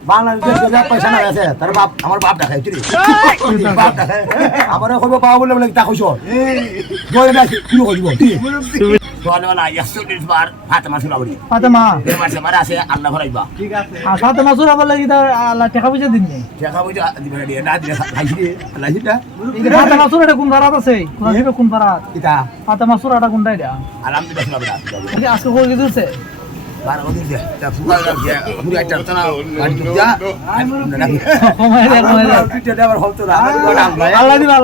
বাংলাদেশে পয়সা নাই আছে তার বাপ আমার বাপ দেখাই তুই বাপ দেখাই আমার কইব পাওয়া বলে বলে তা কইছ বলে না কি কইব সোয়ালওয়ালা 140 বার ফাতেমা সুরাবরি ফাতেমা এর মাসে মারা আছে আল্লাহ ভরাইবা ঠিক আছে আর ফাতেমা সুরাবর লাগি তার আল্লাহ টাকা পয়সা দিননি টাকা পয়সা দিবে না দিয়ে খাইছি রে আল্লাহ জিটা এই ফাতেমা সুরাটা কোন পারাত আছে কোন দিকে কোন পারাত এটা ফাতেমা সুরাটা কোনটা এটা আলহামদুলিল্লাহ সুরাবরা এই আজকে কই দিছে 12 বছর দিয়ে তা ফুকা দিয়ে পুরো একটা টানা গাড়ি যা কমাই দে এটা আবার হতো না আল্লাহ দিবা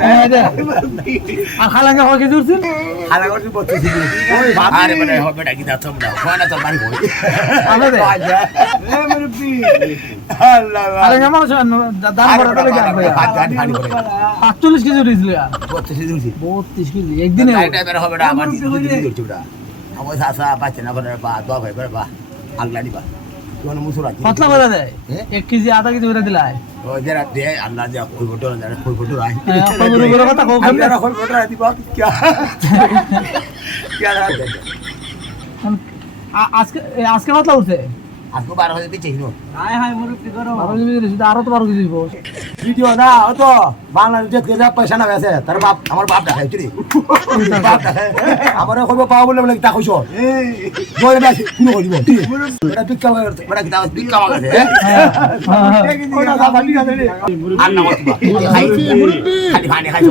কমাই দে আর খালাঙ্গা কই দিছে হালা করতে বলতেছি ওই আরে মানে হবে না কি তা তোমরা কোনা তো বাড়ি কই আল্লাহ দে এ মুরব্বি আল্লাহ খালাঙ্গা মানুষ দান করে তো লাগে ভাই 45 কেজি দিছিল 32 কেজি একদিনে এটা বের হবে না আমার দিদি চুড়া আমার সাসা বাচ্চা না করে বা দোয়া ভাই বা আল্লাহ দিবা কোন মুসুরা পাতলা করে দেয় 1 কেজি আধা কেজি করে দিলাই ও যারা দে আল্লাহ যা কই ফটো না কই ফটো রাই কই বড় কথা কও কেমনে আল্লাহ কই ফটো রাই দিবা কি আজকে আজকে পাতলা উঠছে আজকে 12 হয়ে দিতে হিনো হাই হাই মুরব্বি করো 12 কেজি দিছি আরো তো 12 কেজি দিব ভিডিও না ও তো বাংলাদেশে গেলে পয়সা না আছে তার বাপ আমার বাপ দেখাই তুই বাপ দেখাই আমার কইব পাওয়া বলে বলে তা কইছ বলে না কি কইব এটা বিক্কা বড় কি দাও বিক্কা মাগাছে ওটা বাবা ঠিক আছে রে আল্লাহ খাইছি মুরব্বি খালি ভানে খাইছো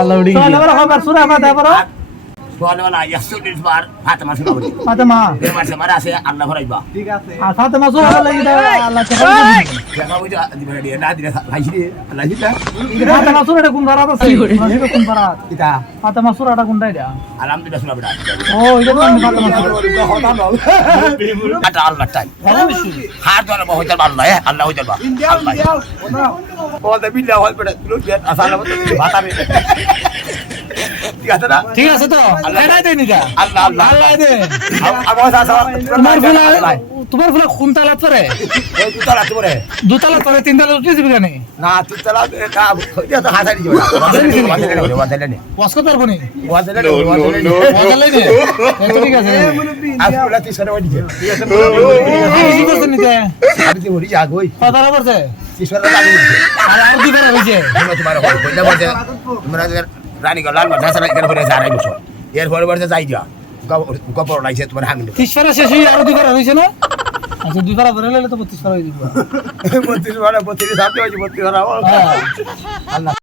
আল্লাহ উড়ি চলো খবর সুরা মাথা পড়ো সোয়ালওয়ালা 140 বার ফাতেমা সুরাবরি ফাতেমা এর মাসে মারা আছে আল্লাহ ভরাইবা ঠিক আছে আর ফাতেমা সুরা লাগি আল্লাহ টাকা টাকা পয়সা দিবে না দিয়ে খাইছি রে আল্লাহ জিটা ফাতেমা সুরাটা কোন পারাত আছে কোন পারাত এটা ফাতেমা সুরাটা কোনটা এটা আলহামদুলিল্লাহ সুরাবরা ও এটা তো ফাতেমা সুরা এটা আল্লাহ তাই হাত ধরে হইতে আল্লাহ আল্লাহ হইতে বা আল্লাহ ও দে বিল্লাহ হল পড়ে তুই আসলে বাতাবে ঠিক আছে তো এটাই দেই নিকা আল্লাহ আল্লাহ আল্লাহ দে আমার সাসা তোমার ফুলা কোন তালা পরে এই দুতলা তোরে দুতলা পরে তিন তালা উঠে যাবে কেন না দুতলা এটা এটা তো হাজারি যাবে ওয়াদালে নে বস কত পারবো নি ওয়াদালে বদলাই নে ঠিক আছে আসলে তুই সরে ওই দিকে কি করছ নিতে আমি কি বলি আগই পাতারা পড়ছে কিশোররা লাগি আর কি করা হইছে তোমার কইলা বলতে তোমরা রানী গলাল মাদ্রাসা এখানে পড়ে যারাই বসো এর পরে পরে যাই যা কপড় লাইছে তোমার হাঙ্গি 30 পারা শেষ হই আর দুই পারা হইছে না আচ্ছা দুই পারা ভরে লইলে তো 32 পারা হই দিব 32 পারা 32 সাথে হইছে 32 পারা আল্লাহ